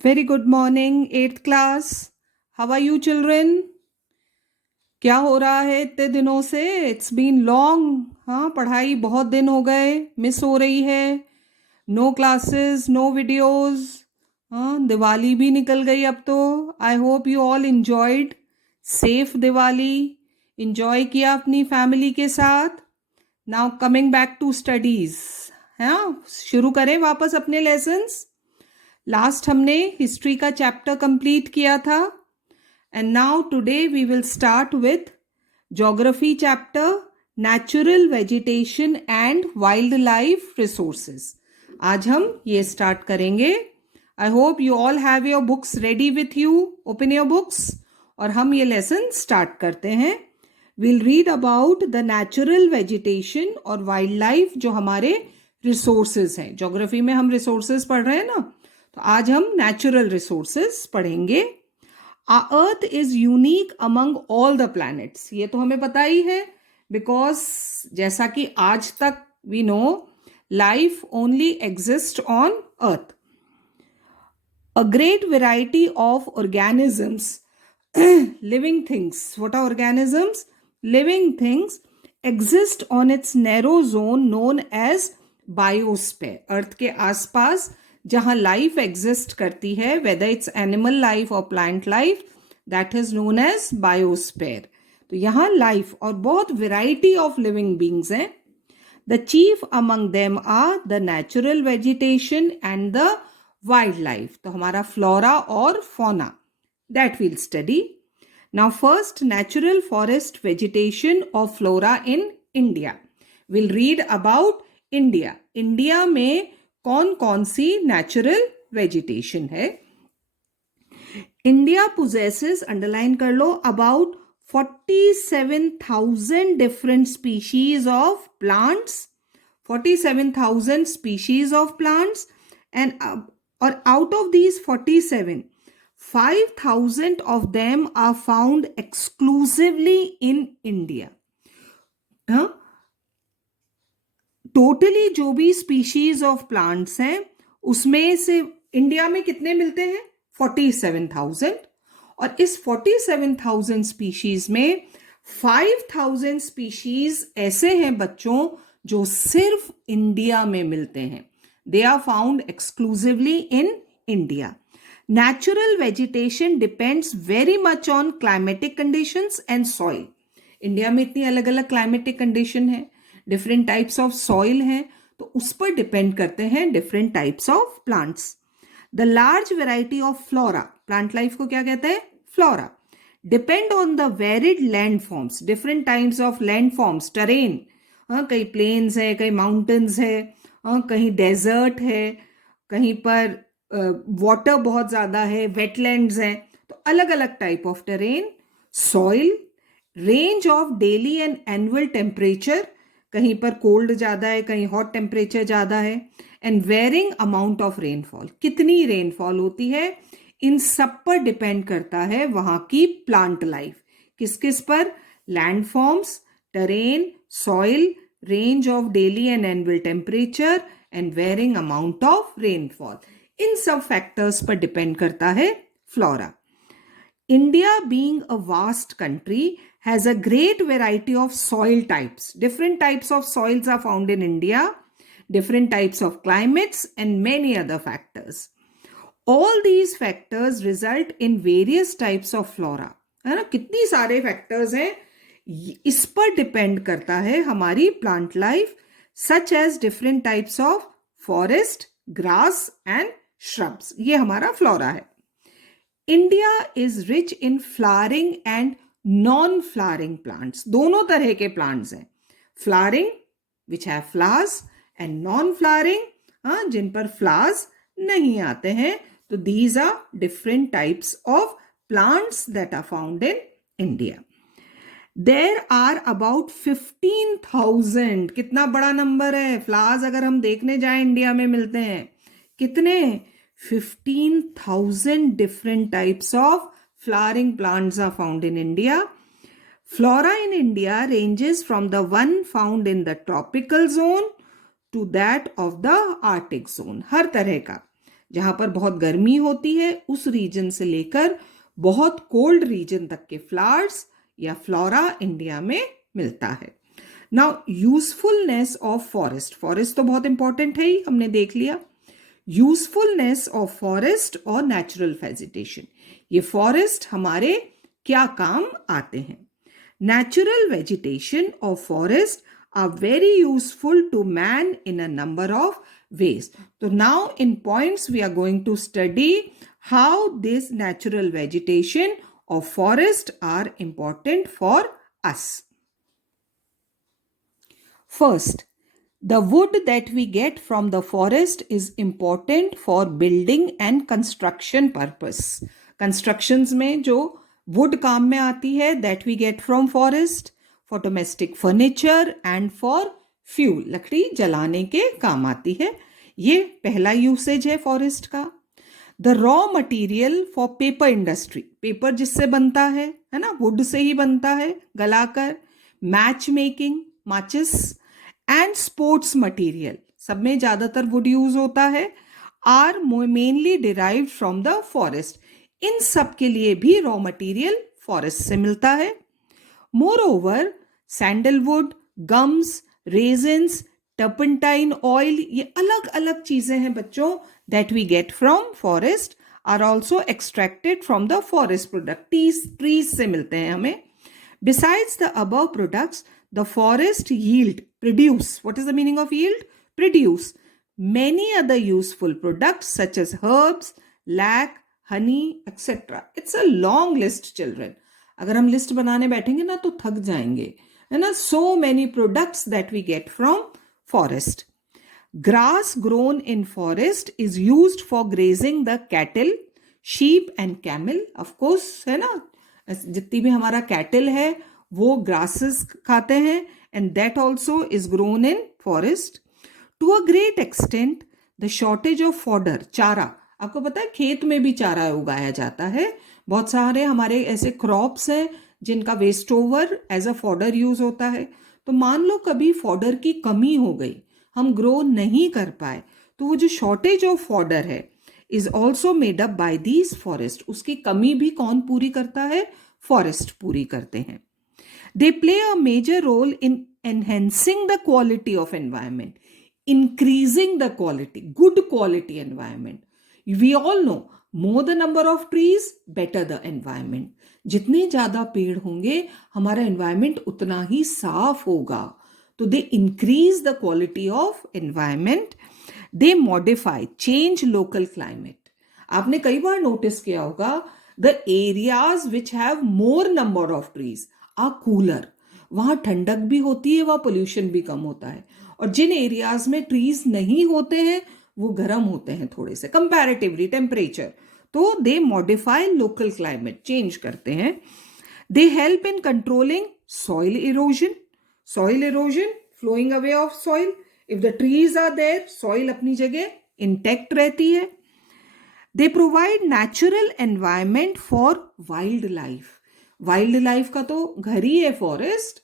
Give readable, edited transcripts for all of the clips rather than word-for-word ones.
Very good morning, 8th class. How are you children? क्या हो रहा है इतने दिनों से? It's been long. हाँ, पढ़ाई बहुत दिन हो गए, मिस हो रही है. No classes, no videos. हाँ, दिवाली भी निकल गई अब तो. I hope you all enjoyed. Safe Diwali. Enjoy किया अपनी फैमिली के साथ. Now coming back to studies. हाँ, शुरू करें वापस अपने lessons. लास्ट हमने हिस्ट्री का चैप्टर कंप्लीट किया था and now today we will start with geography chapter natural vegetation and wildlife resources. आज हम ये स्टार्ट करेंगे. I hope you all have your books ready with you. Open your books और हम ये lesson start करते हैं. Will read about the natural vegetation और वाइल्ड लाइफ जो हमारे रिसोर्सेज हैं. ज्योग्राफी में हम रिसोर्सेज पढ़ रहे हैं ना, तो आज हम नेचुरल रिसोर्सेज पढ़ेंगे. Earth is unique among all the planets. ये तो हमें पता ही है बिकॉज जैसा कि आज तक we know life only exist on earth. A great variety of organisms, living things. What are organisms? Living things exist on its narrow zone known as biosphere. Earth के आसपास जहां लाइफ एग्जिस्ट करती है, whether it's animal life और plant life, that is known as biosphere. तो यहाँ life और बहुत वेराइटी ऑफ लिविंग बींग्स हैं. The chief among them are the natural vegetation and the wild life. तो हमारा फ्लोरा और fauna, that will study. Now first natural forest vegetation और flora in India. Will read about India. India में कौन कौन सी natural vegetation है. India possesses, underline कर लो, about 47,000 different species of plants. 47,000 species of plants and और out of these 47, 5,000 of them are found exclusively in India. Totally जो भी स्पीशीज ऑफ प्लांट्स हैं उसमें से इंडिया में कितने मिलते हैं? 47,000. और इस 47,000 स्पीशीज में 5,000 स्पीशीज ऐसे हैं बच्चों जो सिर्फ इंडिया में मिलते हैं. They are found exclusively in India. Natural vegetation depends very much on climatic conditions and soil. India में इतनी अलग अलग क्लाइमेटिक कंडीशन है, डिफरेंट टाइप्स ऑफ सॉइल हैं, तो उस पर डिपेंड करते हैं different types of plants. The large variety of flora, plant life को क्या कहते हैं? Flora. Depend on the varied landforms, different types of landforms, terrain. कहीं प्लेन्स है, कहीं माउंटेन्स है, कहीं डेजर्ट है, कहीं पर वाटर बहुत ज़्यादा है, वेटलैंड्स हैं. तो अलग अलग type of train, soil, range of daily and annual temperature, कहीं पर कोल्ड ज़्यादा है, कहीं हॉट टेम्परेचर ज़्यादा है, and varying amount of rainfall, कितनी रेनफॉल होती है. इन सब पर डिपेंड करता है वहाँ की प्लांट लाइफ. किस किस पर? Landforms, terrain, soil, range of daily and annual temperature and varying amount of rainfall. इन सब फैक्टर्स पर डिपेंड करता है flora. India being a vast country has a great variety of soil types. Different types of soils are found in India, different types of climates and many other factors. All these factors result in various types of flora. है ना, कितनी सारे factors हैं, इस पर depend करता है हमारी plant life, such as different types of forest, grass and shrubs. ये हमारा फ्लोरा है. India is rich in flowering and non flowering plants. दोनों तरह के प्लांट्स हैं. Flowering which have flowers and non flowering, जिन पर फ्लावर्स नहीं आते हैं. तो these are different types of plants that are found in India. There are about 15,000. कितना बड़ा नंबर है. फ्लावर्स अगर हम देखने जाएं इंडिया में मिलते हैं कितने? 15,000 different types of flowering plants are found in India. Flora in India ranges from the one found in the tropical zone to that of the Arctic zone. हर तरह का. जहां पर बहुत गर्मी होती है उस रीजन से लेकर बहुत कोल्ड रीजन तक के फ्लावर्स या फ्लोरा इंडिया में मिलता है। Now usefulness of forest, forest तो बहुत इंपॉर्टेंट है ही, हमने देख लिया। यूजफुलनेस ऑफ फॉरेस्ट और नेचुरल वेजिटेशन, ये फॉरेस्ट हमारे क्या काम आते हैं। Natural vegetation of forest are very useful to man in a number of ways. So now in points we are going to study how this natural vegetation of forest are important for us. First, the wood that we get from the forest is important for building and construction purpose. Constructions में जो wood काम में आती है that we get from forest, for domestic furniture and for fuel, लकड़ी जलाने के काम आती है। ये पहला यूसेज है फॉरेस्ट का। The raw material for paper industry, paper जिससे बनता है ना, वुड से ही बनता है गलाकर। मैच मेकिंग, माचिस एंड स्पोर्ट्स मटेरियल, सब में ज्यादातर वुड यूज होता है, are mainly derived from the forest. इन सब के लिए भी रॉ मटेरियल फॉरेस्ट से मिलता है। Moreover, sandalwood, gums, resins, turpentine oil, ये अलग अलग चीजें हैं बच्चों that we get from forest are also extracted from the forest product. trees से मिलते हैं हमें। Besides the above products, the forest produce. What is the meaning of yield? Produce many other useful products such as herbs, lac, honey, etc. It's a long list, children. अगर हम list बनाने बैठेंगे ना तो थक जाएंगे, है ना। So many products that we get from forest. Grass grown in forest is used for grazing the cattle, sheep and camel, of course, है ना। जितनी भी हमारा कैटल है वो ग्रासेस खाते हैं, and that also is grown in forest. To a great extent the shortage of fodder, चारा, आपको पता है खेत में भी चारा उगाया जाता है। बहुत सारे हमारे ऐसे क्रॉप्स हैं जिनका waste over as a fodder use होता है। तो मान लो कभी फॉडर की कमी हो गई, हम ग्रो नहीं कर पाए, तो वो जो शॉर्टेज ऑफ फॉडर है is also made up by these forest, उसकी कमी भी कौन पूरी करता है? फॉरेस्ट पूरी करते हैं। They play a major role in enhancing the quality of environment, increasing the quality, good quality environment. We all know more the number of trees, better the environment. जितने ज्यादा पेड़ होंगे हमारा environment उतना ही साफ होगा। तो they increase the quality of environment. They modify, change local climate. आपने कई बार नोटिस किया होगा the areas which have more number of trees are cooler. वहां ठंडक भी होती है, वहां पोल्यूशन भी कम होता है। और जिन एरियाज में ट्रीज नहीं होते हैं वो गर्म होते हैं थोड़े से कंपैरेटिवली टेम्परेचर, तो they modify local climate, change करते हैं। They help in controlling soil erosion, flowing away of soil. If the trees are there, soil अपनी जगह इंटैक्ट रहती है। They provide natural environment for wildlife, wildlife का तो घर ही है फॉरेस्ट।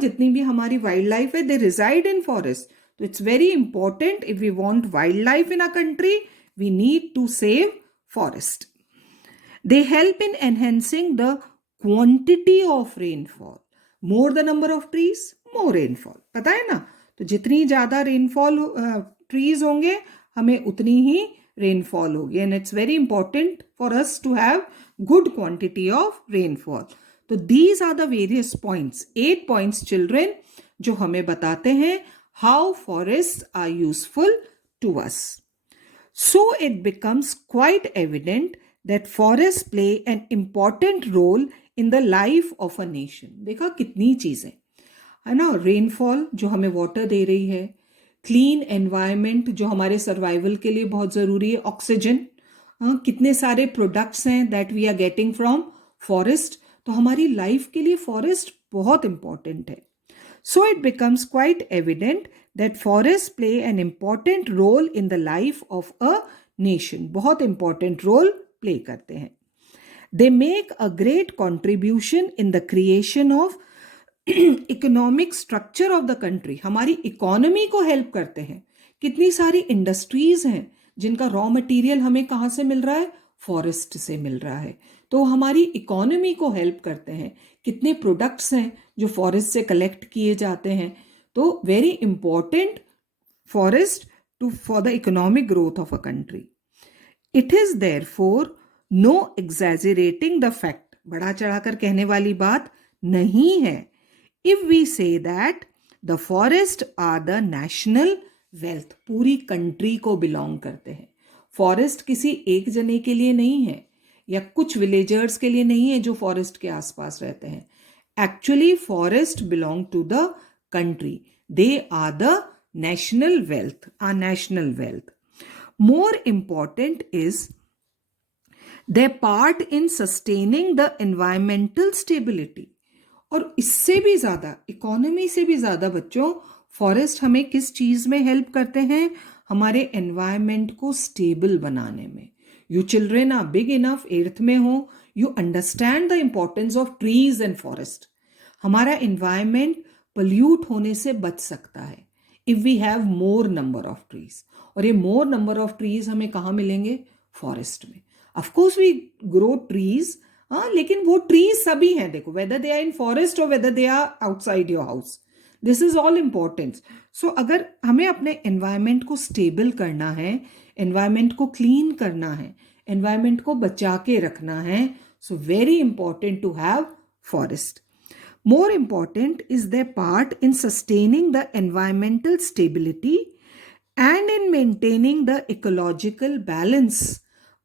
जितनी भी हमारी वाइल्ड लाइफ है they reside in forest. So it's very important, if we want wildlife in our country, we need to save forest. They help in enhancing the quantity of rainfall. More the number of trees, more rainfall. पता है ना, तो जितनी ज्यादा rainfall trees होंगे हमें उतनी ही rainfall होगी, and it's very important for us to have good quantity of rainfall. तो these are the various points, 8 points children, जो हमें बताते हैं how forests are useful to us. So it becomes quite evident that forests play an important role in the life of a nation. देखा कितनी चीजें है ना, रेनफॉल जो हमें वाटर दे रही है, क्लीन एनवायरनमेंट जो हमारे सर्वाइवल के लिए बहुत जरूरी है, ऑक्सीजन, कितने सारे प्रोडक्ट्स हैं that we are getting from forest. तो हमारी लाइफ के लिए फॉरेस्ट बहुत इंपॉर्टेंट है। So it becomes quite evident that forests play an important role in the life of a nation. बहुत important role play करते हैं। They make a great contribution in the creation of economic structure of the country. हमारी economy को help करते हैं। कितनी सारी industries हैं जिनका रॉ मटेरियल हमें कहाँ से मिल रहा है, फॉरेस्ट से मिल रहा है। तो हमारी इकोनॉमी को हेल्प करते हैं। कितने प्रोडक्ट्स हैं जो फॉरेस्ट से कलेक्ट किए जाते हैं। तो very important forest for the economic growth of a country. It is therefore no exaggerating the fact, बढ़ा चढ़ाकर कहने वाली बात नहीं है, if we say that the forest are the national wealth, पूरी कंट्री को बिलोंग करते हैं। फॉरेस्ट किसी एक जने के लिए नहीं है या कुछ विलेजर्स के लिए नहीं है जो फॉरेस्ट के आसपास रहते हैं। Actually forest belong to the country, they are the national wealth, our national wealth. More important is their part in sustaining the environmental stability. और इससे भी ज़्यादा, इकोनॉमी से भी ज़्यादा बच्चों, फॉरेस्ट हमें किस चीज़ में हेल्प करते हैं, हमारे एनवायरमेंट को स्टेबल बनाने में। You children are big enough, 8th में हो, you understand the importance of trees and forest. हमारा एनवायरमेंट पोल्यूट होने से बच सकता है if we have more number of trees. और ये more number of trees हमें कहाँ मिलेंगे, फॉरेस्ट में। Of course we grow trees, हाँ, लेकिन वो trees सभी हैं, देखो, whether they are in forest or whether they are outside your house, this is all important. So अगर हमें अपने environment को stable करना है, environment को clean करना है, environment को बचा के रखना है, so very important to have forest. More important is their part in sustaining the environmental stability and in maintaining the ecological balance.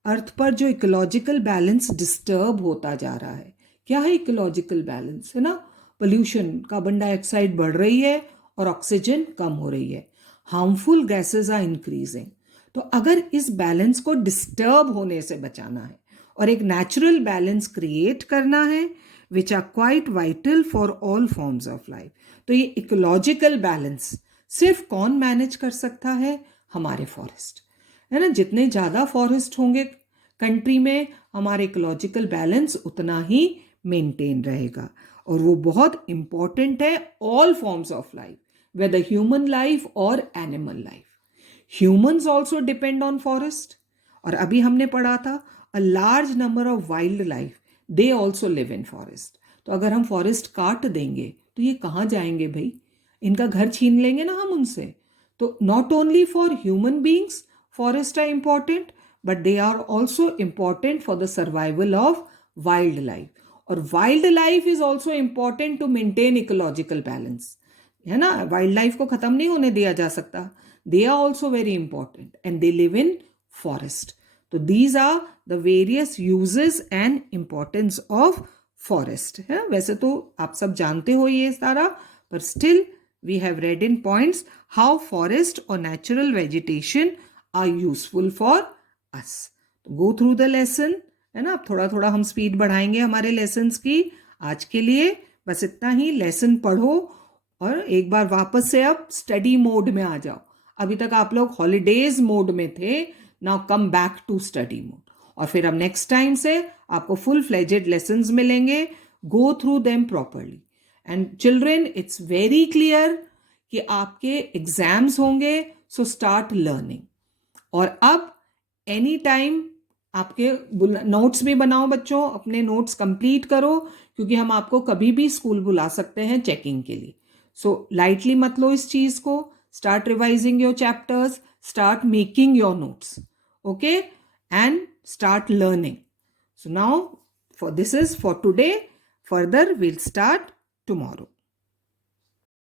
अर्थ पर जो इकोलॉजिकल बैलेंस डिस्टर्ब होता जा रहा है, क्या है इकोलॉजिकल बैलेंस, है ना, पोल्यूशन, कार्बन डाइऑक्साइड बढ़ रही है और ऑक्सीजन कम हो रही है, हार्मफुल गैसेस आर इंक्रीजिंग। तो अगर इस बैलेंस को डिस्टर्ब होने से बचाना है और एक नेचुरल बैलेंस क्रिएट करना है, which are quite vital for all forms of life. तो ये इकोलॉजिकल बैलेंस सिर्फ कौन मैनेज कर सकता है, हमारे फॉरेस्ट, है ना। जितने ज़्यादा फॉरेस्ट होंगे कंट्री में, हमारे इकोलॉजिकल बैलेंस उतना ही मेंटेन रहेगा। और वो बहुत इंपॉर्टेंट है all forms of life, whether human life और animal life. Humans also depend on forest. और अभी हमने पढ़ा था a large number of wild life they also live in forest. तो अगर हम फॉरेस्ट काट देंगे तो ये कहाँ जाएंगे भाई, इनका घर छीन लेंगे ना हम उनसे। तो not only for human beings forest are important, but they are also important for the survival of wild life. और wild life is also important to maintain ecological balance, है ना। वाइल्ड लाइफ को खत्म नहीं होने दिया जा सकता, they are also very important and they live in forest. तो these are the various uses and importance of forest, है। वैसे तो आप सब जानते हो ये सारा, पर still we have read in points how forest or natural vegetation are useful for us. Go through the lesson, है ना। अब थोड़ा थोड़ा हम स्पीड बढ़ाएंगे हमारे लेसन्स की। आज के लिए बस इतना ही। लेसन पढ़ो और एक बार वापस से अब स्टडी मोड में आ जाओ। अभी तक आप लोग हॉलीडेज मोड में थे, now come back to study mode. और फिर अब नेक्स्ट टाइम से आपको फुल फ्लेजेड लेसन्स मिलेंगे, go through them properly. And children, it's very clear कि आपके एग्जाम्स होंगे, सो स्टार्ट लर्निंग। और अब एनी टाइम आपके नोट्स भी बनाओ बच्चों, अपने नोट्स कंप्लीट करो, क्योंकि हम आपको कभी भी स्कूल बुला सकते हैं चेकिंग के लिए। सो लाइटली मत लो इस चीज को। Start revising your chapters, start making your notes, okay, and start learning. So now this is for today. Further we'll start tomorrow.